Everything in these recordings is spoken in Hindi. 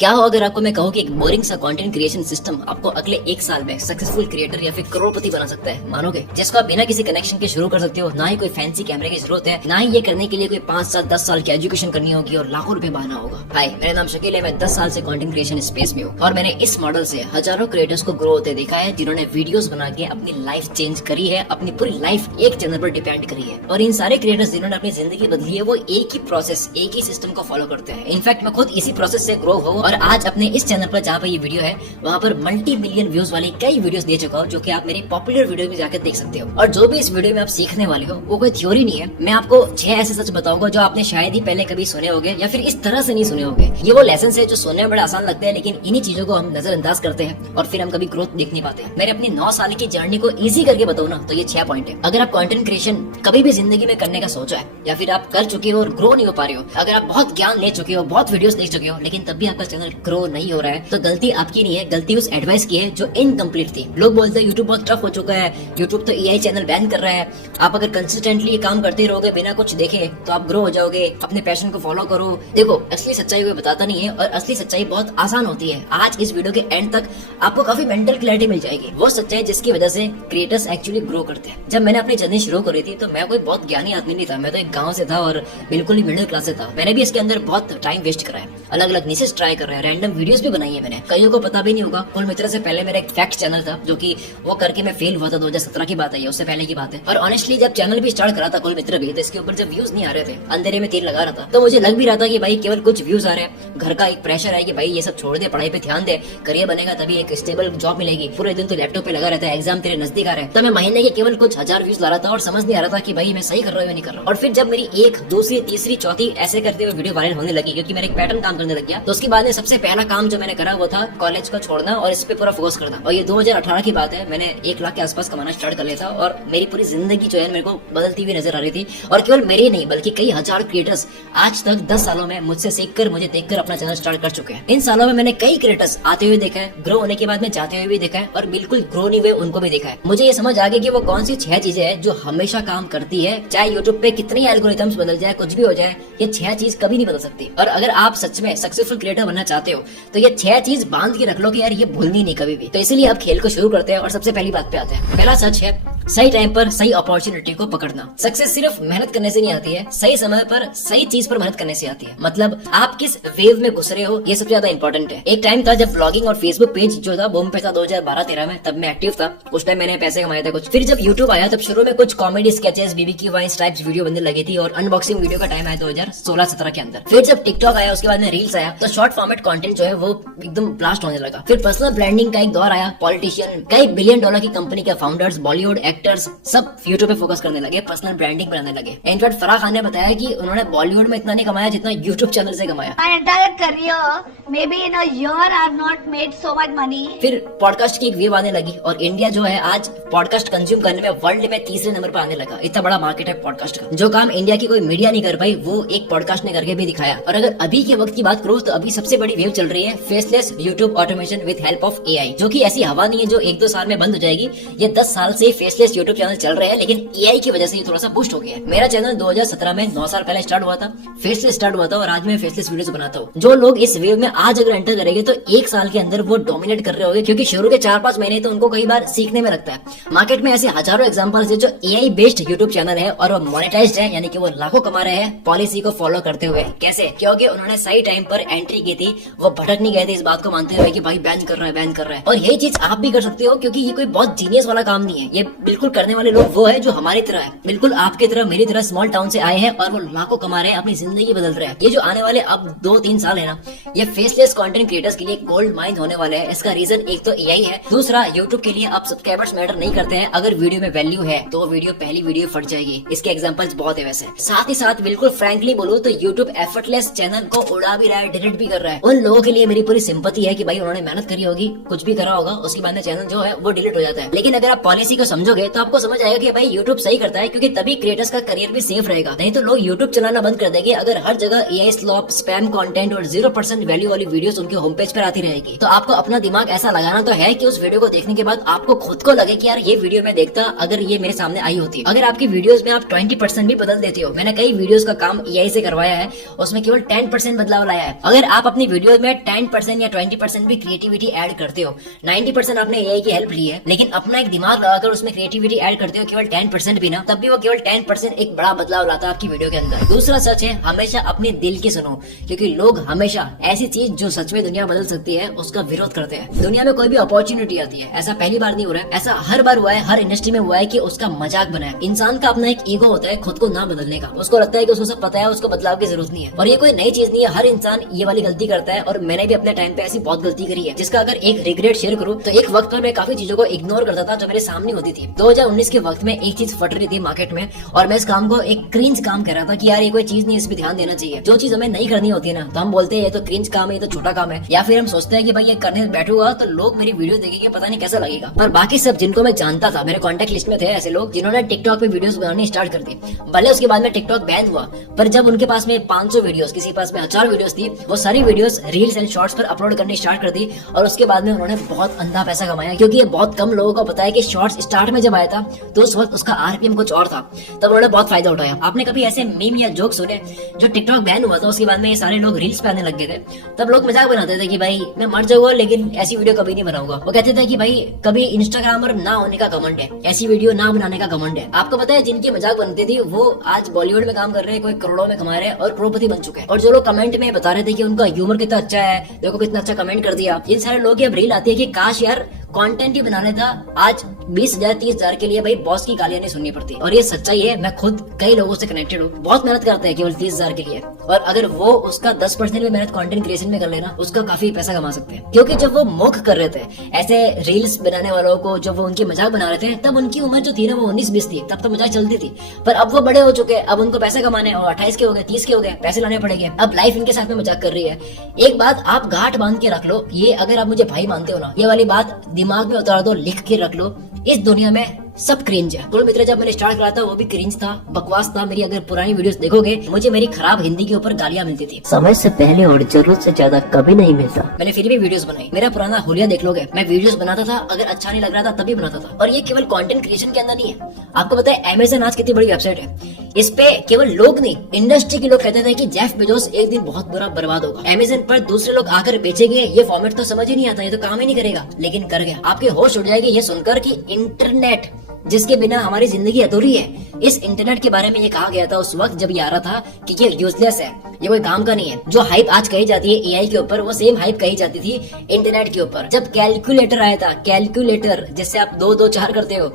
क्या हो अगर आपको मैं कहूँ कि एक बोरिंग सा कंटेंट क्रिएशन सिस्टम आपको अगले एक साल में सक्सेसफुल क्रिएटर या फिर करोड़पति बना सकता है, मानोगे? जिसको आप बिना किसी कनेक्शन के शुरू कर सकते हो, ना ही कोई फैंसी कैमरे की जरूरत है, ना ही ये करने के लिए कोई 5 साल 10 साल की एजुकेशन करनी होगी और लाखों रुपए बहाना होगा। हाय, मेरा नाम शकील है, मैं 10 साल से कंटेंट क्रिएशन स्पेस में हूँ और मैंने इस मॉडल से हजारों क्रिएटर्स को ग्रो होते देखा है, जिन्होंने वीडियोस बना के अपनी लाइफ चेंज करी है, अपनी पूरी लाइफ एक चैनल पर डिपेंड करी है। और इन सारे क्रिएटर्स जिन्होंने अपनी जिंदगी बदली है, वो एक ही प्रोसेस, एक ही सिस्टम को फॉलो करते हैं। इनफैक्ट मैं खुद इसी प्रोसेस से ग्रो हूँ और आज अपने इस चैनल पर जहाँ पर ये वीडियो है वहाँ पर मल्टी मिलियन व्यूज वाली कई वीडियोस दे चुका हूँ, जो कि आप मेरी पॉपुलर वीडियो में जाकर देख सकते हो। और जो भी इस वीडियो में आप सीखने वाले हो वो कोई थ्योरी नहीं है, मैं आपको 6 ऐसे सच बताऊंगा जो आपने शायद ही पहले कभी सुने होंगे या फिर इस तरह से नहीं सुने होंगे। ये वो लेसन है जो सुनने में बड़ा आसान लगते हैं, लेकिन इन्हीं चीजों को हम नजरअंदाज करते हैं और फिर हम कभी ग्रोथ देख नहीं पाते। मैंने अपनी 9 साल की जर्नी को इजी करके बताऊँ ना, तो ये 6 पॉइंट है। अगर आप कंटेंट क्रिएशन कभी भी जिंदगी में करने का सोचा है या फिर आप कर चुके हो और ग्रो नहीं हो पा रहे हो, अगर आप बहुत ज्ञान ले चुके हो, बहुत वीडियोस देख चुके हो, लेकिन तब भी आपका चैनल ग्रो नहीं हो रहा है, तो गलती आपकी नहीं है, गलती उस एडवाइस की है जो इनकम्प्लीट थी। लोग बोलते हैं यूट्यूब बहुत टफ हो चुका है, यूट्यूब तो एआई चैनल बैन कर रहा है, आप अगर कंसिस्टेंटली ये काम करते रहोगे बिना कुछ देखे तो आप ग्रो हो जाओगे, अपने पैशन को फॉलो करो। देखो, असली सच्चाई कोई बताता नहीं है और असली सच्चाई बहुत आसान होती है। आज इस वीडियो के एंड तक आपको काफी मेंटल क्लैरिटी मिल जाएगी, वो सच्चाई जिसकी वजह से क्रिएटर्स एक्चुअली ग्रो करते हैं। जब मैंने अपनी जर्नी शुरू करी थी तो मैं कोई बहुत ज्ञानी आदमी नहीं था, मैं तो एक गाँव से था और बिल्कुल ही मिडिल क्लास से था। मैंने भी इसके अंदर बहुत टाइम वेस्ट करा है, अलग अलग निशेस ट्राई कर रहे हैं, रैंडम वीडियोस भी बनाई है मैंने। कईयों को पता भी नहीं होगा, कुल मित्र से पहले मेरा एक फैक्ट चैनल था जो कि वो करके मैं फेल हुआ था। 2017 की बात है, उससे पहले की बात है। और ऑनेस्टली जब चैनल भी स्टार्ट करा था कुल मित्र भी, तो इसके ऊपर जब व्यूज नहीं आ रहे थे, अंधेरे में तीर लगा रहा था, तो मुझे लग भी रहा था कि भाई केवल कुछ व्यूज आ रहे हैं, घर का एक प्रेशर है कि भाई ये सब छोड़ दे, पढ़ाई पे ध्यान दे, करियर बनेगा तभी एक स्टेबल जॉब मिलेगी, पूरे दिन तो लैपटॉप पे लगा रहता है, एग्जाम तेरे नजदीक आ रहे हैं। तो मैं महीने के केवल कुछ 1000 व्यूज ला रहा था और समझ नहीं आ रहा था कि भाई मैं सही कर रहा हूँ या नहीं कर रहा हूँ। और फिर जब मेरी एक दूसरी तीसरी चौथी ऐसे करते हुए वीडियो वायरल होने लगी, क्योंकि मेरा एक पैटर्न काम करने लग गया, तो उसके बाद में सबसे पहला काम जो मैंने करा वो था कॉलेज को छोड़ना और इस पे पूरा फोकस करना। और ये 2018 की बात है, मैंने 1 लाख के आसपास कमाना स्टार्ट कर लिया था और मेरी पूरी जिंदगी जो है मेरे को बदलती हुई नजर आ रही थी। और केवल मेरी नहीं बल्कि कई हजार क्रिएटर्स आज तक 10 सालों में मुझसे सीखकर, मुझे देखकर अपना चैनल स्टार्ट कर चुके हैं। इन सालों में मैंने कई क्रिएटर्स आते हुए देखा है, ग्रो होने के बाद में जाते हुए भी देखा है और बिल्कुल ग्रो नहीं हुए उनको भी देखा है। मुझे ये समझ आ गई कि वो कौन सी 6 चीजें हैं जो हमेशा काम करती है, चाहे यूट्यूब पे कितनी एल्गोरिथम्स बदल जाए, कुछ भी हो जाए, ये 6 चीज कभी नहीं बदल सकती। और अगर आप सच में सक्सेसफुल क्रिएटर बनना चाहते हो तो ये 6 चीज बांध के रख लो कि यार ये भूलनी नहीं कभी भी। तो इसीलिए आप खेल को शुरू करते हैं और सबसे पहली बात पे आते हैं। पहला सच है सही टाइम पर सही अपॉर्चुनिटी को पकड़ना। सक्सेस सिर्फ मेहनत करने से नहीं आती है, सही समय पर सही चीज पर मेहनत करने से आती है। मतलब आप किस वेव में घुस रहे हो, ये सबसे ज्यादा इंपॉर्टेंट है। एक टाइम था जब ब्लॉगिंग और फेसबुक पेज जो था बूम पे था 2012-13 में, तब मैं एक्टिव था, उस टाइम मैंने पैसे कमाए थे कुछ। फिर जब यूट्यूब आया तब शुरू में कुछ कॉमेडी स्केचेस, बीबीक्यू वाइन्स टाइप्स वीडियो बनने लगी थी और अनबॉक्सिंग वीडियो का टाइम आया 2016-17 के अंदर। फिर जब टिकटॉक आया, उसके बाद में रील्स आया, तो शॉर्ट फॉर्मेट कंटेंट जो है वो एकदम ब्लास्ट होने लगा। फिर पर्सनल ब्रांडिंग का एक दौर आया, पॉलिटिशियन, कई बिलियन डॉलर की कंपनी के फाउंडर्स, बॉलीवुड एक्टर्स सब यूट्यूब पे फोकस करने लगे, पर्सनल ब्रांडिंग बनाने लगे। इनफैक्ट फराह खान ने बताया कि उन्होंने बॉलीवुड में इतना नहीं कमाया जितना यूट्यूब चैनल से कमाया। My entire career, maybe in a year, I have not made so much money. फिर पॉडकास्ट की एक वेव आने लगी और इंडिया जो है आज पॉडकास्ट कंज्यूम करने में वर्ल्ड में 3रे नंबर पर आने लगा। इतना बड़ा मार्केट है पॉडकास्ट का। जो काम इंडिया की कोई मीडिया नहीं कर पाई वो एक पॉडकास्ट ने करके भी दिखाया। और अगर अभी के वक्त की बात करूँ तो अभी सबसे बड़ी वेव चल रही है faceless YouTube automation with help of AI, जो कि ऐसी हवा नहीं है जो 1-2 साल में बंद हो जाएगी। ये 10 साल से फेसलेस यूट्यूब चैनल चल रहे हैं, लेकिन एआई की वजह से ये थोड़ा सा बूस्ट हो गया है। मेरा चैनल 2017 में 9 साल पहले स्टार्ट हुआ था, फेसलेस स्टार्ट हुआ था और आज मैं फेसलेस वीडियोस बनाता हूँ। जो लोग इस वेव में आज अगर एंटर करेंगे तो 1 साल के अंदर वो डोमिनेट कर रहे होंगे, क्योंकि शुरू के 4-5 महीने तो उनको कई बार सीखने में लगता है। मार्केट में ऐसे हजारों एग्जांपल्स है जो एआई बेस्ड यूट्यूब चैनल है और वो मोनेटाइज्ड है, यानी कि वो लाखों कमा रहे हैं पॉलिसी को फॉलो करते हुए। कैसे? क्योंकि उन्होंने सही टाइम पर एंट्री की थी, वो भटक नहीं गए थे इस बात को मानते हुए कि भाई बैन कर रहा है, बैन कर रहा है। और यही चीज आप भी कर सकते हो, क्योंकि ये कोई बहुत जीनियस वाला काम नहीं है। ये बिल्कुल करने वाले लोग वो है जो हमारी तरह है, बिल्कुल आपकी तरह मेरी तरह स्मॉल टाउन से आए हैं और वो लाखों कमा रहे हैं, अपनी जिंदगी बदल रहे हैं। ये जो आने वाले अब 2-3 साल है ना, ये फेसलेस कंटेंट क्रिएटर्स के लिए गोल्ड माइन होने वाले हैं। इसका रीजन एक तो एआई है, दूसरा यूट्यूब के लिए अब सब्सक्राइबर्स मैटर नहीं करते हैं। अगर वीडियो में वैल्यू है तो वो वीडियो पहली वीडियो फट जाएगी। इसके एग्जांपल्स बहुत है वैसे। साथ ही साथ बिल्कुल फ्रैंकली बोलूं तो यूट्यूब एफर्टलेस चैनल को उड़ा भी रहा है, डिलीट भी कर रहा है। उन लोगों के लिए मेरी पूरी सिंपैथी है कि भाई उन्होंने मेहनत करी होगी, कुछ भी करा होगा, उसके बाद में चैनल जो है वो डिलीट हो जाता है। लेकिन अगर आप पॉलिसी को समझोगे देखोगे तो आपको समझ आएगा कि भाई यूट्यूब सही करता है, क्योंकि तभी क्रिएटर्स का करियर भी सेफ रहेगा। नहीं तो लोग यूट्यूब चलाना बंद कर देंगे अगर हर जगह एआई स्लॉप, स्पैम कंटेंट और 0% वैल्यू वाली वीडियोस उनके होम पेज पर आती रहेगी। तो आपको अपना दिमाग ऐसा लगाना तो है कि उस वीडियो को देखने के बाद आपको खुद को लगे कि यार ये वीडियो मैं देखता अगर ये मेरे सामने आई होती। अगर आपकी वीडियोस में आप 20% भी बदल देते हो, मैंने कई वीडियोस का काम एआई से करवाया है, उसमें केवल 10% बदलाव लाया है। अगर आप अपनी वीडियो में 10% या 20% भी क्रिएटिविटी ऐड करते हो, 90% आपने एआई की हेल्प ली है, लेकिन अपना एक दिमाग लगाकर उसमें क्रिएटिविटी ऐड करते हो केवल 10% भी ना, तब भी वो केवल 10% एक बड़ा बदलाव लाता है आपकी वीडियो के अंदर। दूसरा सच है, हमेशा अपने दिल की सुनो, क्योंकि लोग हमेशा ऐसी चीज जो सच में दुनिया बदल सकती है उसका विरोध करते हैं। दुनिया में कोई भी अपॉर्चुनिटी आती है, ऐसा पहली बार नहीं हो रहा है, ऐसा हर बार हुआ है, हर इंडस्ट्री में हुआ है कि उसका मजाक बनाया। इंसान का अपना एक ईगो होता है खुद को ना बदलने का, उसको लगता है कि उसको सब पता है, उसको बदलाव की जरूरत नहीं है। और ये कोई नई चीज नहीं है, हर इंसान ये वाली गलती करता है और मैंने भी अपने टाइम पे ऐसी बहुत गलती करी है, जिसका अगर एक रिग्रेट शेयर करूं तो एक वक्त पर मैं काफी चीजों को इग्नोर करता था जो मेरे सामने होती थी। 2019 के वक्त में एक चीज फट रही थी मार्केट में और मैं इस काम को एक क्रिंज काम कर रहा था कि यार ये कोई चीज नहीं, इस पे ध्यान देना चाहिए। जो चीज हमें नहीं करनी होती है ना, तो हम बोलते हैं ये तो क्रिंज काम है, ये तो छोटा काम है, या फिर हम सोचते हैं कि भाई ये करने बैठूंगा तो लोग मेरी वीडियो देखेंगे, पता नहीं कैसा लगेगा। पर बाकी सब जिनको मैं जानता था, मेरे कॉन्टेक्ट लिस्ट में थे ऐसे लोग जिन्होंने टिकटॉक पे वीडियोस बनानी स्टार्ट कर दी। भले उसके बाद में टिकटॉक बैन हुआ, पर जब उनके पास में 500 वीडियोस, किसी के पास में 1000 वीडियोस थी, वो सारी वीडियोस रील्स एंड शॉर्ट्स पर अपलोड करनी स्टार्ट कर दी और उसके बाद में उन्होंने बहुत अंधा पैसा कमाया। क्योंकि ये बहुत कम लोगों को पता है कि शॉर्ट्स स्टार्ट में जब आया था तो उस वक्त उसका आरपीएम कुछ और था, तब उन्होंने बहुत फायदा उठाया। आपने कभी ऐसे मीम या जोक सुने? जो टिकटॉक बैन हुआ था उसके बाद में ये सारे लोग रील्स पे आने लग गए थे, तब लोग मजाक बनाते थे कि भाई मैं मर जाऊंगा लेकिन ऐसी वीडियो कभी नहीं बनाऊंगा। वो कहते थे कि भाई कभी इंस्टाग्रामर ना होने का घमंड है, ऐसी वीडियो ना बनाने का घमंड है। आपको पता है जिनकी मजाक बनती थी वो आज बॉलीवुड में काम कर रहे हैं, कोई करोड़ों में कमा रहे हैं और करोड़पति बन चुके हैं। और जो लोग कमेंट में बता रहे थे कि उनका ह्यूमर कितना अच्छा है, देखो कितना अच्छा कमेंट कर दिया, इन सारे लोग की अब रील आती है कि काश यार कंटेंट ही बना लेता, आज 20,000 30,000 के लिए भाई बॉस की गालियां नहीं सुननी पड़ती। और ये सच्चाई है, मैं खुद कई लोगों से कनेक्टेड हूँ, बहुत मेहनत करते हैं केवल 30,000 के लिए, और अगर वो उसका 10% भी मेहनत कंटेंट क्रिएशन में कर लेना, उसका काफी पैसा कमा सकते हैं। क्योंकि जब वो मुख कर रहे थे ऐसे रील्स बनाने वालों को, जब वो उनकी मजाक बना रहे थे, तब उनकी उम्र जो थी ना वो 19-20 थी, तब तो मजाक चलती थी। पर अब वो बड़े हो चुके, अब उनको पैसे कमाने, और 28 के हो गए, 30 के हो गए, पैसे लाने पड़ेंगे, अब लाइफ इनके साथ में मजाक कर रही है। एक बात आप गांठ बांध के रख लो, ये अगर आप मुझे भाई मानते हो ना, ये वाली बात दिमाग में उतार दो, लिख के रख लो, इस दुनिया में सब क्रिंज है। तो मित्र, जब मैंने स्टार्ट करा था वो भी क्रिंज था, बकवास था। मेरी अगर पुरानी वीडियोस देखोगे, मुझे मेरी खराब हिंदी के ऊपर गालियां मिलती थी, समय से पहले और जरूरत से ज्यादा कभी नहीं मिलता। मैंने फिर भी वीडियोस बनाई, मेरा पुराना हुलिया देख लोगे, मैं वीडियोस बनाता था, अगर अच्छा नहीं लग रहा था तभी बनाता था। और ये केवल कंटेंट क्रिएशन के अंदर नहीं है, आपको पता है अमेज़न आज कितनी बड़ी वेबसाइट है, इस पे केवल लोग नहीं, इंडस्ट्री के लोग कहते थे कि जेफ बेजोस एक दिन बहुत बुरा बर्बाद होगा, अमेज़न पर दूसरे लोग आकर बेचेंगे, ये फॉर्मेट तो समझ ही नहीं आता, ये तो काम ही नहीं करेगा, लेकिन कर गया। आपके होश उड़ जाएगी ये सुनकर कि इंटरनेट जिसके बिना हमारी जिंदगी अधूरी है। इस इंटरनेट के बारे में ये कहा गया था उस वक्त जब ये आ रहा था कि ये यूजलेस है, ये कोई काम का नहीं है। जो हाइप आज कही जाती है एआई के ऊपर, वो सेम हाइप कही जाती थी इंटरनेट के ऊपर। जब कैलकुलेटर आया था, कैलकुलेटर जिससे आप 2 2 4 करते हो,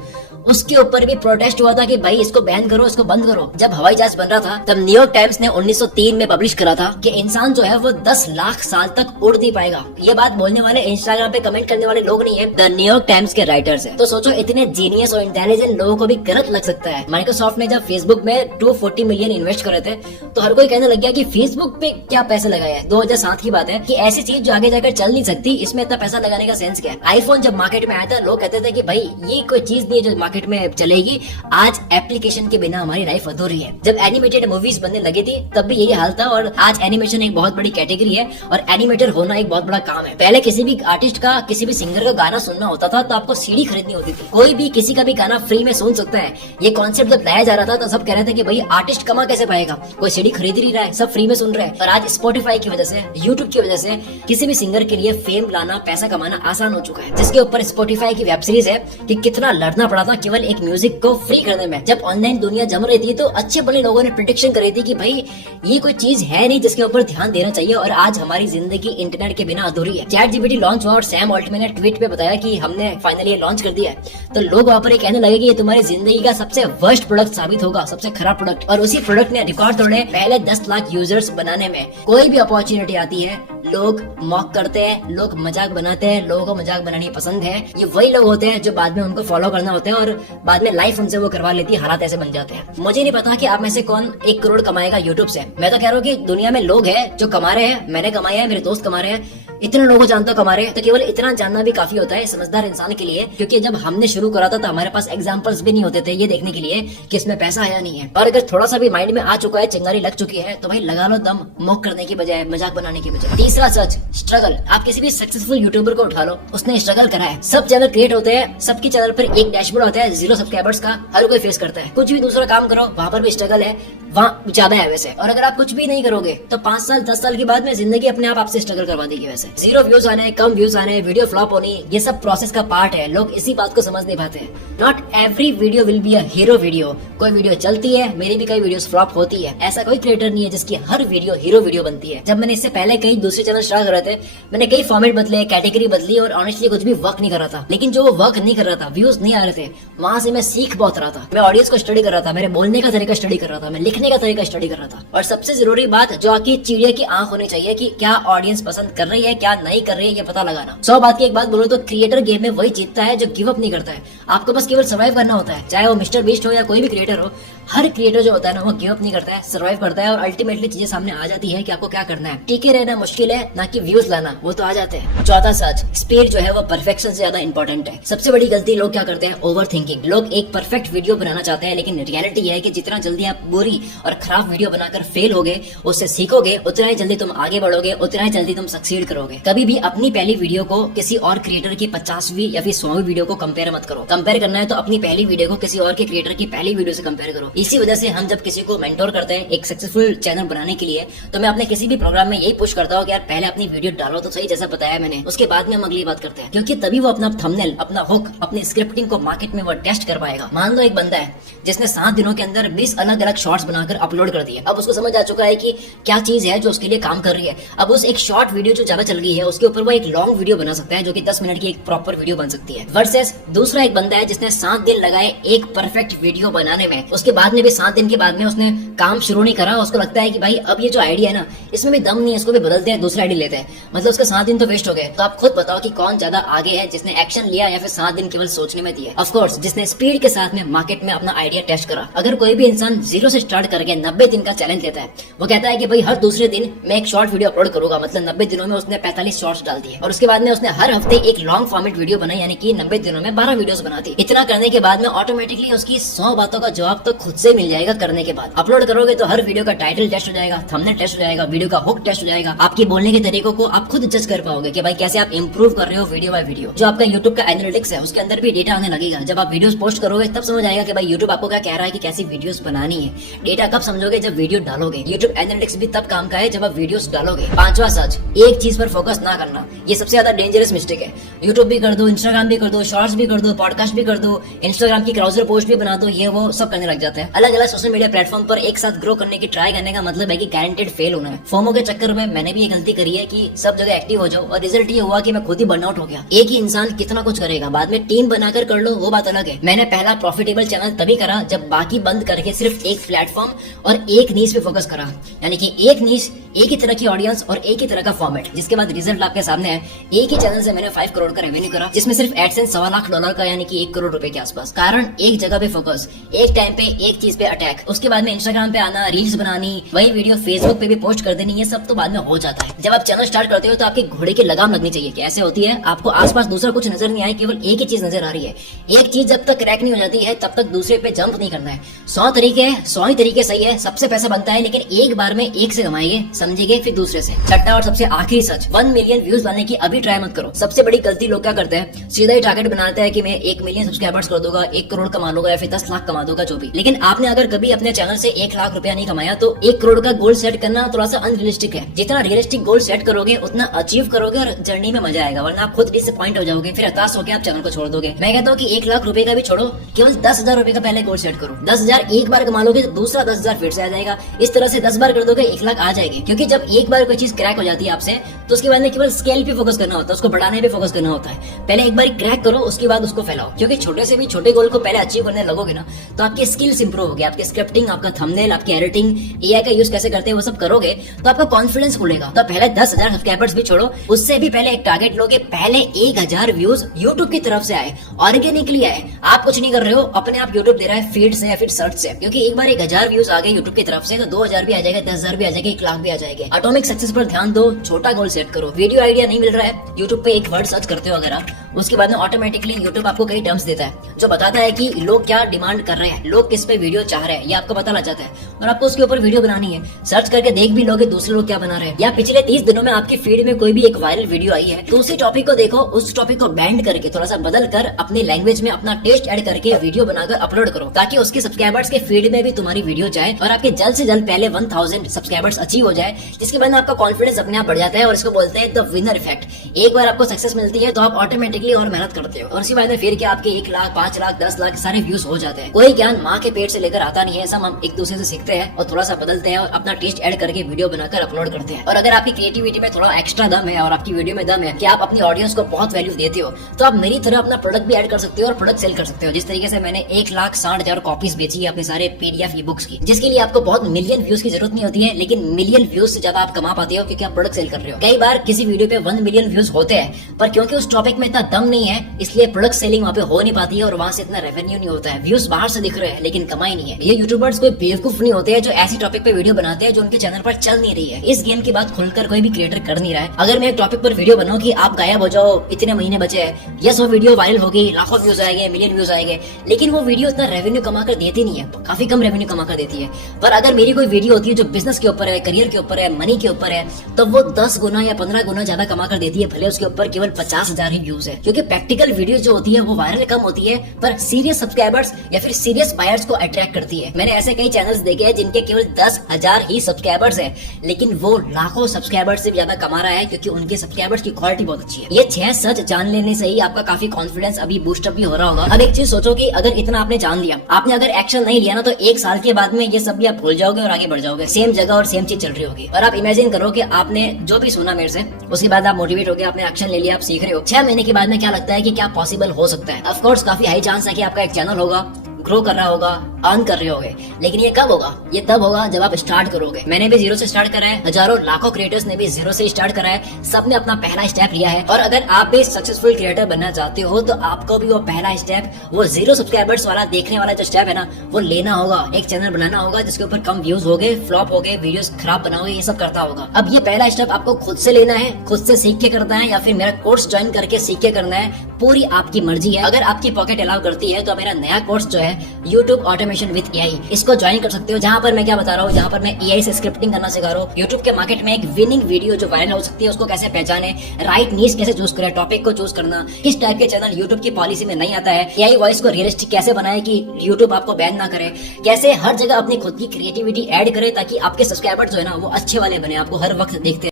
उसके ऊपर भी प्रोटेस्ट हुआ था कि भाई इसको बैन करो, इसको बंद करो। जब हवाई जहाज बन रहा था, तब न्यूयॉर्क टाइम्स ने 1903 में पब्लिश करा था कि इंसान जो है वो 10 लाख साल तक उड़ नहीं पाएगा। ये बात बोलने वाले, इंस्टाग्राम पे कमेंट करने वाले लोग नहीं है, द न्यूयॉर्क टाइम्स के राइटर्स है। तो सोचो, इतने जीनियस और इंटेलिजेंट लोगों को भी गलत लग सकता है। माइक्रोसॉफ्ट ने जब फेसबुक में 240 मिलियन इन्वेस्ट करे थे, तो हर कोई कहने लग गया कि फेसबुक पे क्या पैसे लगाया है। 2007 की बात है कि ऐसी चीज जो आगे जाकर चल नहीं सकती, इसमें इतना पैसा लगाने का सेंस क्या है। आईफोन जब मार्केट में आया था, लोग कहते थे कि भाई ये कोई चीज नहीं है जो मार्केट में चलेगी, आज एप्लीकेशन के बिना हमारी लाइफ अधूरी है। जब एनिमेटेड मूवीज बनने लगी थी तब भी यही हाल था, और आज एनिमेशन एक बहुत बड़ी कैटेगरी है और एनिमेटर होना एक बहुत बड़ा काम है। पहले किसी भी आर्टिस्ट का, किसी भी सिंगर का गाना सुनना होता था तो आपको सीडी खरीदनी होती थी। कोई भी किसी का भी गाना फ्री में सुन सकता है। ये कॉन्सेप्ट जब लाया जा रहा था तो सब कह रहे थे कि भाई आर्टिस्ट कमा कैसे पाएगा, कोई सीडी खरीद नहीं रहा है, सब फ्री में सुन रहे हैं। पर आज स्पॉटिफाई की वजह से, यूट्यूब की वजह से किसी भी सिंगर के लिए फेम लाना, पैसा कमाना आसान हो चुका है। जिसके ऊपर स्पॉटिफाई की वेब सीरीज है कि कितना लड़ना पड़ा था केवल एक म्यूजिक को फ्री करने में। जब ऑनलाइन दुनिया जम रही थी तो अच्छे बड़े लोगों ने प्रेडिक्शन करी थी कि भाई ये कोई चीज है नहीं जिसके ऊपर ध्यान देना चाहिए, और आज हमारी जिंदगी इंटरनेट के बिना अधूरी है। चैट जीपीटी लॉन्च हुआ और सैम ऑल्टमैन ने ट्वीट पे बताया कि हमने फाइनली लॉन्च कर दिया है, तो लोग वहाँ पर कहने लगे कि ये तुम्हारी जिंदगी का सबसे वर्स्ट प्रोडक्ट साबित होगा, सबसे खराब प्रोडक्ट। और उसी प्रोडक्ट ने रिकॉर्ड तोड़े पहले 10 लाख यूजर्स बनाने में। कोई भी अपॉर्चुनिटी आती है लोग मॉक करते हैं, लोग मजाक बनाते हैं, लोगों को मजाक बनानी पसंद है। ये वही लोग होते हैं जो बाद में उनको फॉलो करना होता है और और बाद में लाइफ उनसे वो करवा लेती है, हालात ऐसे बन जाते हैं। मुझे नहीं पता कि आप में से कौन 1 करोड़ कमाएगा यूट्यूब से। मैं तो कह रहा हूँ कि दुनिया में लोग हैं जो कमा रहे हैं, मैंने कमाया है, मेरे दोस्त कमा रहे हैं, इतने लोगों को जानता कमा रहे हैं, तो केवल इतना जानना भी काफी होता है समझदार इंसान के लिए। क्योंकि जब हमने शुरू करा था तो हमारे पास एग्जांपल्स भी नहीं होते थे ये देखने के लिए कि इसमें पैसा है या नहीं है। और अगर थोड़ा सा भी माइंड में आ चुका है, चिंगारी लग चुकी है, तो भाई लगा लो दम, मोक करने की बजाय, मजाक बनाने की बजाय। तीसरा सच, स्ट्रगल। आप किसी भी सक्सेसफुल यूट्यूबर को उठा लो, उसने स्ट्रगल करा है। सब चैनल क्रिएट होते हैं, सबके चैनल पर एक डैशबोर्ड होता है 0 सब्सक्राइबर्स का, हर कोई फेस करता है। कुछ भी दूसरा काम करो वहाँ पर भी स्ट्रगल है, वहाँ ज्यादा है वैसे। और अगर आप कुछ भी नहीं करोगे तो 5 साल 10 साल के बाद में जिंदगी अपने आप आपसे स्ट्रगल करवा देगी वैसे। 0 व्यूज आने, कम व्यूज आने, वीडियो फ्लॉप होनी, ये सब प्रोसेस का पार्ट है। लोग इसी बात को समझ नहीं पाते हैं। Not every video will be a hero video. कोई वीडियो चलती है, मेरी भी कई वीडियोस फ्लॉप होती है। ऐसा कोई क्रिएटर नहीं है जिसकी हर वीडियो हीरो वीडियो बनती है। जब मैंने इससे पहले कई दूसरे चैनल स्टार्ट कर रहे थे, मैंने कई फॉर्मेट बदले, कैटेगरी बदली और ऑनेस्टली कुछ भी वर्क नहीं कर रहा था। लेकिन जो वो वर्क नहीं कर रहा था, व्यूज नहीं आ रहे थे, वहां से मैं सीख बहुत रहा था। मैं ऑडियंस को स्टडी कर रहा था, मेरे बोलने का तरीका स्टडी कर रहा था, मैं लिखने का तरीका स्टडी कर रहा था। और सबसे जरूरी बात जो आपकी चिड़िया की आंख होनी चाहिए कि क्या ऑडियंस पसंद कर रही है, क्या नहीं कर रही है, ये पता लगाना। 100 बात की एक बात बोलो तो क्रिएटर गेम में वही जीतता है जो गिव अप नहीं करता है। आपको बस केवल सर्वाइव करना होता है, चाहे वो मिस्टर बीस्ट हो या कोई भी क्रिएटर हो। हर क्रिएटर जो होता है ना, वो गिव अप नहीं करता है, सर्वाइव करता है और अल्टीमेटली चीजें सामने आ जाती है कि आपको क्या करना है। टिके रहना मुश्किल है, ना कि व्यूज लाना, वो तो आ जाते हैं। चौथा सच, स्पीड जो है वो परफेक्शन से ज्यादा इंपॉर्टेंट है। सबसे बड़ी गलती लोग क्या करते हैं, ओवर थिंकिंग। लोग एक परफेक्ट वीडियो बनाना चाहते हैं, लेकिन रियलिटी है कि जितना जल्दी आप बुरी और खराब वीडियो बनाकर फेल होगे, उससे सीखोगे, उतना ही जल्दी तुम आगे बढ़ोगे, उतना ही जल्दी तुम सक्सीड करोगे। कभी भी अपनी पहली वीडियो को किसी और क्रिएटर की 50वीं या फिर 100वीं वीडियो को कंपेयर मत करो। कंपेयर करना है तो अपनी पहली वीडियो को किसी और के क्रिएटर की पहली वीडियो से कंपेयर करो। इसी वजह से हम जब किसी को मेंटोर करते हैं एक सक्सेसफुल चैनल बनाने के लिए, तो मैं अपने किसी भी प्रोग्राम में यही पुश करता हूँ कि यार पहले अपनी वीडियो डालो तो सही, जैसा बताया मैंने, उसके बाद में हम अगली बात करते हैं। क्योंकि तभी वो अपना थंबनेल, अपना हुक, अपनी स्क्रिप्टिंग को मार्केट में वो टेस्ट कर पाएगा। मान लो एक बंदा है जिसने 7 दिनों के अंदर 20 अलग अलग शॉर्ट्स बनाकर अपलोड कर दिए। अब उसको समझ आ चुका है कि क्या चीज है जो उसके लिए काम कर रही है। अब उस एक शॉर्ट वीडियो जो ज्यादा चल गई है उसके ऊपर वो एक लॉन्ग वीडियो बना सकता है जो कि 10 मिनट की एक प्रॉपर वीडियो बन सकती है। वर्सेस दूसरा एक बंदा है जिसने 7 दिन लगाए एक परफेक्ट वीडियो बनाने में, उसके बाद में भी 7 दिन के बाद में उसने काम शुरू नहीं करा। उसको लगता है कि भाई अब ये जो आइडिया है ना, इसमें भी दम नहीं है, इसको भी बदलते हैं, दूसरा आइडिया लेते हैं। मतलब उसका 7 दिन तो वेस्ट हो गए। तो आप खुद बताओ कि कौन ज्यादा आगे है, जिसने एक्शन लिया या फिर 7 दिन केवल सोचने में दिए। ऑफ कोर्स जिसने स्पीड के साथ में मार्केट में अपना आइडिया टेस्ट करा। अगर कोई भी इंसान 0 से स्टार्ट करके 90 दिन का चैलेंज लेता है, वो कहता है कि भाई हर दूसरे दिन मैं एक शॉर्ट वीडियो अपलोड करूंगा, मतलब 90 दिनों में उसने 45 शॉर्ट्स डाल दिए। और उसके बाद में उसने हर हफ्ते एक लॉन्ग फॉर्मेट वीडियो बनाई, यानी कि 90 दिनों में 12 वीडियोस बनाती। इतना करने के बाद में ऑटोमेटिकली उसकी 100 बातों का जवाब तो खुद से मिल जाएगा। करने के बाद अपलोड करोगे तो हर वीडियो का टाइटल टेस्ट हो जाएगा, थंबनेल टेस्ट हो जाएगा, वीडियो का हुक टेस्ट हो जाएगा। आपकी बोलने के तरीकों को आप खुद जज कर पाओगे कि भाई कैसे आप इंप्रूव कर रहे हो वीडियो बाय वीडियो। जो आपका यूट्यूब का एनालिटिक्स है उसके अंदर भी डेटा आने लगेगा। जब आप वीडियोस पोस्ट करोगे तब समझ आएगा कि भाई यूट्यूब आपको क्या कह रहा है कि कैसी वीडियोस बनानी है। डेटा कब समझोगे, जब वीडियो डालोगे। यूट्यूब एनालिटिक्स भी तब काम का है जब आप वीडियोस डालोगे। 5वां सच, एक चीज पर फोकस ना करना। ये सबसे ज्यादा डेंजरस मिस्टेक है। यूट्यूब भी कर दो, इंस्टाग्राम भी कर दो, शॉर्ट्स भी कर दो, पॉडकास्ट भी कर दो, इंस्टाग्राम की क्राउजर पोस्ट भी बना दो, ये वो सब करने लग जाते हैं। अलग अलग सोशल मीडिया प्लेटफॉर्म पर एक साथ ग्रो करने की ट्राई करने का मतलब है कि गारंटेड फेल होना है। फोमो के चक्कर में मैंने भी ये गलती करी है कि सब जगह एक्टिव हो जाओ और रिजल्ट ये हुआ कि मैं खुद ही बर्नआउट हो गया। एक ही इंसान कितना कुछ करेगा, बाद में टीम बनाकर कर लो वो बात अलग है। मैंने पहला प्रॉफिटेबल चैनल तभी करा जब बाकी बंद करके सिर्फ एक प्लेटफॉर्म और एक नीश पे फोकस करा, यानी कि एक नीश, एक ही तरह की ऑडियंस और एक ही तरह का फॉर्मेट। जिसके बाद रिजल्ट आपके सामने है। एक ही चैनल से मैंने 5 करोड़ का रेवेन्यू करा, जिसमें सिर्फ एडसेंस $1.25 का, यानी कि 1 करोड़ रुपए के आसपास। कारण एक जगह पे फोकस, एक टाइम पे एक चीज पे अटैक। उसके बाद में इंस्टाग्राम पे आना, रील्स बनानी, वही वीडियो फेसबुक पे भी पोस्ट कर देनी, ये सब तो बाद में हो जाता है। जब आप चैनल स्टार्ट करते हो तो आपके घोड़े की लगाम लगनी चाहिए। कैसे होती है, आपको आसपास दूसरा कुछ नजर नहीं आए, केवल एक ही चीज नजर आ रही है। एक चीज जब तक क्रैक नहीं हो जाती है तब तक दूसरे पे जंप नहीं करना है। 100 तरीके हैं, 100 ही तरीके सही है, सबसे पैसा बनता है, लेकिन एक बार में एक से कमाइए, समझिए, फिर दूसरे से। छठा और सबसे आखिरी सच, 1 मिलियन व्यूज लाने की अभी ट्राई मत करो। सबसे बड़ी गलती लोग क्या करते हैं, सीधा ही टारगेट बनाते हैं कि मैं 1 मिलियन सब्सक्राइबर्स कर दूंगा, 1 करोड़ कमा लूंगा या फिर 10 लाख कमा दूंगा, जो भी। लेकिन आपने अगर कभी अपने चैनल से 1 लाख रुपया नहीं कमाया तो 1 करोड़ का गोल सेट करना थोड़ा सा अनरियलिस्टिक है। जितना रियलिस्टिक गोल सेट करोगे उतना अचीव करोगे और जर्नी में मजा आएगा, वरना आप खुद डिसअपॉइंट हो जाओगे, फिर हताश होकर आप चैनल को छोड़ दोगे। मैं कहता हूँ कि 1 लाख रुपए का भी छोड़ो, केवल 10,000 रुपए का पहले गोल सेट करो। 10,000 एक बार कमा लोगे तो दूसरा 10,000 फिर से आ जाएगा। इस तरह से 10 बार कर दोगे 1 लाख आ जाएगी। क्योंकि जब एक बार कोई चीज क्रैक हो जाती है आपसे तो उसके बाद में केवल स्केल पे फोकस करना होता है, उसको बढ़ाने पे फोकस करना होता है। पहले एक बार क्रैक करो, उसके बाद उसको फैलाओ। क्योंकि छोटे से भी छोटे गोल को पहले अचीव करने लगोगे ना तो आपकी स्किल्स इंप्रूव हो गया, आपकी स्क्रिप्टिंग, आपका थंबनेल, आपकी एडिटिंग, एआई का यूज कैसे करते हैं वो सब करोगे तो आपका कॉन्फिडेंस खुलेगा। तो पहले 10,000 सब्सक्राइबर्स भी छोड़ो, उससे भी पहले एक टारगेट लो कि पहले 1,000 व्यूज यूट्यूब की तरफ से आए, ऑर्गेनिकली आए। आप कुछ नहीं कर रहे हो, अपने आप यूट्यूब दे रहा है फीड से या फिर सर्च से, क्योंकि एक बार 1,000 व्यूज आ गए यूट्यूब की तरफ से तो 2,000 भी आ जाएगा, 10,000 भी आ जाएगा, 1 लाख भी आ जाएगा। एटॉमिक सक्सेस पर ध्यान दो, छोटा गोल सेट करो। वीडियो आइडिया नहीं मिल रहा है, यूट्यूब पे एक वर्ड सर्च करते हो अगर आप, उसके बाद में ऑटोमेटिकली यूट्यूब आपको कई टर्म्स देता है जो बताता है कि लोग क्या डिमांड कर रहे हैं, लोग किस पे वीडियो चाह रहे हैं, ये आपको पता लग जाता है और आपको उसके ऊपर वीडियो बनानी है। सर्च करके देख भी लोगे दूसरे लोग क्या बना रहे हैं, या पिछले 30 दिनों में आपकी फीड में कोई भी एक वायरल वीडियो आई है तो उसी टॉपिक को देखो, उस टॉपिक को बैंड करके थोड़ा सा बदल कर अपनी लैंग्वेज में अपना टेस्ट ऐड करके वीडियो बनाकर अपलोड करो, ताकि उसके सब्सक्राइबर्स के फीड में भी तुम्हारी वीडियो जाए और आपके जल्द से जल्द पहले 1000 सब्सक्राइबर्स अचीव हो जाए, जिसके बाद आपका कॉन्फिडेंस अपने आप बढ़ जाता है और इसको बोलते हैं द विनर इफेक्ट। एक बार आपको सक्सेस मिलती है तो आप ऑटोमेटिकली और मेहनत करते हो और इसी बाद में फिर क्या आपके 1 लाख, 5 लाख, 10 लाख सारे व्यूज हो जाते हैं। कोई ज्ञान माँ के पेट से लेकर आता नहीं है, सब हम एक दूसरे से सीखते हैं और थोड़ा सा बदलते हैं और अपना टेस्ट ऐड करके वीडियो बनाकर अपलोड करते हैं। और अगर आपकी क्रिएटिविटी में थोड़ा एक्स्ट्रा दम है और आपकी वीडियो में दम है कि आप अपनी ऑडियंस को बहुत वैल्यू देते हो, तो आप मेरी तरह अपना प्रोडक्ट भी ऐड कर सकते हो और प्रोडक्ट सेल कर सकते हो। जिस तरीके से मैंने 1,60,000 कॉपीज बेची है अपने सारे PDF ई बुक्स की, जिसके लिए आपको बहुत मिलियन व्यूज की जरूरत नहीं होती है, लेकिन मिलियन व्यूज से ज्यादा आप कमा पाते हो क्योंकि आप प्रोडक्ट सेल कर रहे हो। कई बार किसी वीडियो पे 1 मिलियन व्यूज होते हैं, पर क्योंकि उस टॉपिक में इतना दम नहीं है इसलिए प्रोडक्ट सेलिंग वहाँ पे हो नहीं पाती है और वहाँ से इतना रेवेन्यू नहीं होता है। व्यूज बाहर से दिख रहे हैं लेकिन कमाई नहीं है। ये यूट्यूबर्स कोई बेवकूफ नहीं होते हैं जो ऐसी टॉपिक पे वीडियो बनाते हैं जो उनके चैनल पर चल नहीं रही है। इस गेम की बात खुलकर कोई भी क्रिएटर कर नहीं रहा है। अगर मैं एक टॉपिक पर वीडियो बनाऊं कि आप गायब हो जाओ, इतने महीने बचे हैं, यस वो वीडियो वायरल होगी, लाखों व्यूज आएंगे, मिलियन व्यूज आएंगे, लेकिन वो वीडियो इतना रेवेन्यू कमा कर देती नहीं है, काफी कम रेवेन्यू कमा कर देती है। पर अगर मेरी कोई वीडियो होती है जो बिजनेस के ऊपर है, करियर के ऊपर है, मनी के ऊपर है, तो वो 10 गुना या 15 गुना ज्यादा कमा कर देती है, भले उसके ऊपर केवल 50,000 ही व्यूज है। क्योंकि प्रैक्टिकल वीडियो जो होती है वो वायरल कम होती है पर सीरियस सब्सक्राइबर्स या फिर सीरियस बायर्स को अट्रैक्ट करती है। मैंने ऐसे कई चैनल्स देखे हैं जिनके केवल 10,000 ही सब्सक्राइबर्स है, लेकिन वो लाखों सब्सक्राइबर्स से ज्यादा कमा रहा है क्योंकि उनके सब्सक्राइबर्स की क्वालिटी बहुत अच्छी है। ये 6 सच जान लेने से ही आपका काफी कॉन्फिडेंस अभी बूस्टअप भी हो रहा होगा। अब एक चीज सोचो कि अगर इतना आपने जान लिया, आपने अगर एक्शन नहीं लिया ना, तो 1 साल के बाद में ये सब भी आप भूल जाओगे और आगे बढ़ जाओगे, सेम जगह और सेम चीज चल रही होगी। और आप इमेजिन करो कि आपने जो भी सुना मेरे से, उसके बाद आप मोटिवेट हो गए, आपने एक्शन ले लिया, आप सीख रहे हो। 6 महीने के बाद में क्या लगता है कि क्या पॉसिबल हो सकता है? ऑफ कोर्स काफी हाई चांस है कि आपका एक चैनल होगा, ग्रो कर रहा होगा, अर्न कर रहे होगे, लेकिन ये कब होगा? ये तब होगा जब आप स्टार्ट करोगे। मैंने भी 0 से स्टार्ट करा है, हजारों लाखों क्रिएटर्स ने भी 0 से स्टार्ट करा है, सबने अपना पहला स्टेप लिया है। और अगर आप भी सक्सेसफुल क्रिएटर बनना चाहते हो तो आपको भी वो पहला स्टेप, वो 0 सब्सक्राइबर्स वाला देखने वाला जो स्टेप है ना, वो लेना होगा। एक चैनल बनाना होगा जिसके ऊपर कम व्यूज हो गए, फ्लॉप हो गए, वीडियोस खराब बनाओगे, ये सब करता होगा। अब ये पहला स्टेप आपको खुद से लेना है, खुद से सीख के करना है, या फिर मेरा कोर्स ज्वाइन करके सीख के करना है, पूरी आपकी मर्जी है। अगर आपकी पॉकेट अलाउ करती है तो मेरा नया कोर्स जो है यूट्यूब ऑटोमेशन विद एआई, इसको ज्वाइन कर सकते हो। जहां पर मैं क्या बता रहा हूँ, जहां पर मैं एआई से स्क्रिप्टिंग करना सिखा रहा हूँ, यूट्यूब के मार्केट में एक विनिंग वीडियो जो वायरल हो सकती है उसको कैसे पहचाने, राइट नीश कैसे चूज करें, टॉपिक को चूज करना, किस टाइप के चैनल यूट्यूब की पॉलिसी में नहीं आता है, एआई वॉइस को रियलिस्टिक कैसे बनाए कि यूट्यूब आपको बैन ना करे, कैसे हर जगह अपनी खुद की क्रिएटिविटी ऐड करे ताकि आपके सब्सक्राइबर जो है ना वो अच्छे वाले बने, आपको हर वक्त देखते